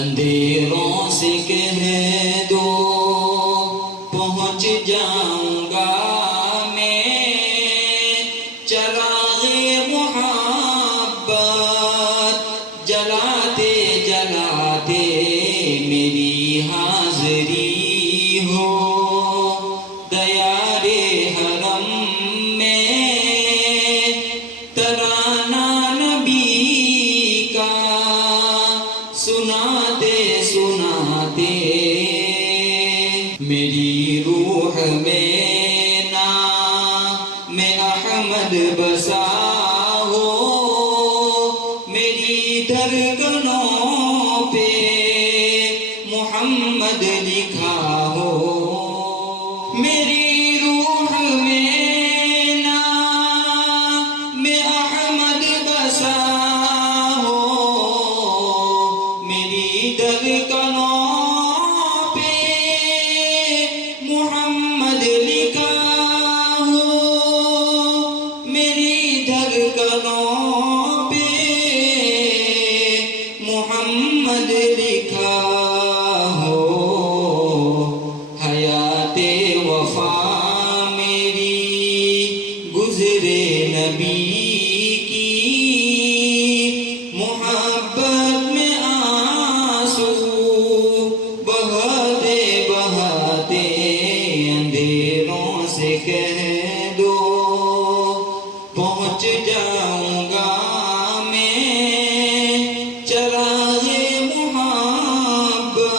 اندھیروں سے کہہ دو پہنچ جاؤں گا میں، چراغ محبت جلاتے جلاتے میری حاضری ہو دیار حرم میں، ترانہ نبی کا سناتے سناتے میری روح میں نام احمد بسا ہو، میری دھڑکنوں پہ محمد لکھا ہو، میری روح میں نام احمد بسا ہو، میری دھڑکنوں پہ محمد لکھا ہو، میری دھڑکنوں پہ محمد لکھا ہو، حیات وفا میری گزرے نبی کی، محبت میں آنسو بہاتے بہاتے اندھیروں سے کہہ دو پہنچ جاؤں گا میں، چراغ محبت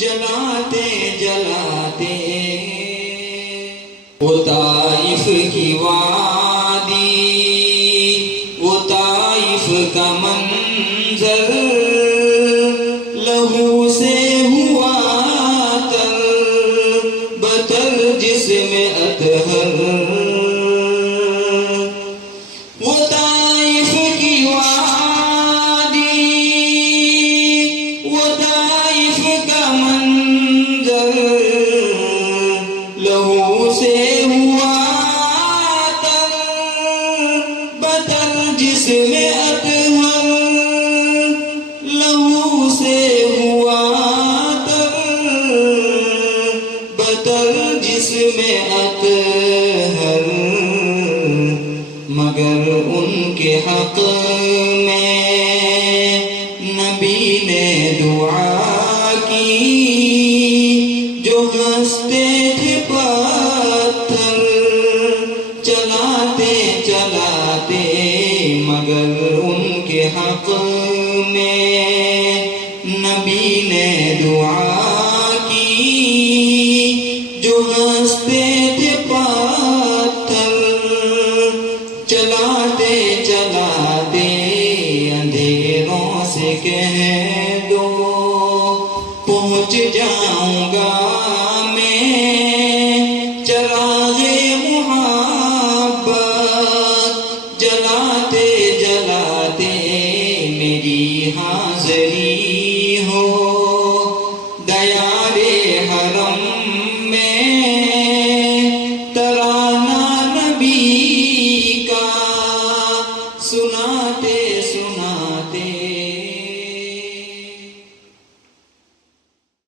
جلاتے جلاتے وہ طائف کی وادی، وہ طائف کا منظر لہو سے ہوا تر بتر جسم اطہر، وہ طائف کی وادی، وہ طائف کا منظر لہو سے ہوا تر بتر جسم اطہر، لہو سے ہوا تر بتر جسم اطہر، مگر ان کے حق میں نبی نے دعا کی، جو ہنستے تھے پتھر چلاتے چلاتے، مگر ان کے حق میں نبی نے دعا کی، جو ہنستے تھے پتھر چلاتے چلاتے اندھیروں سے کہہ دو پہنچ جا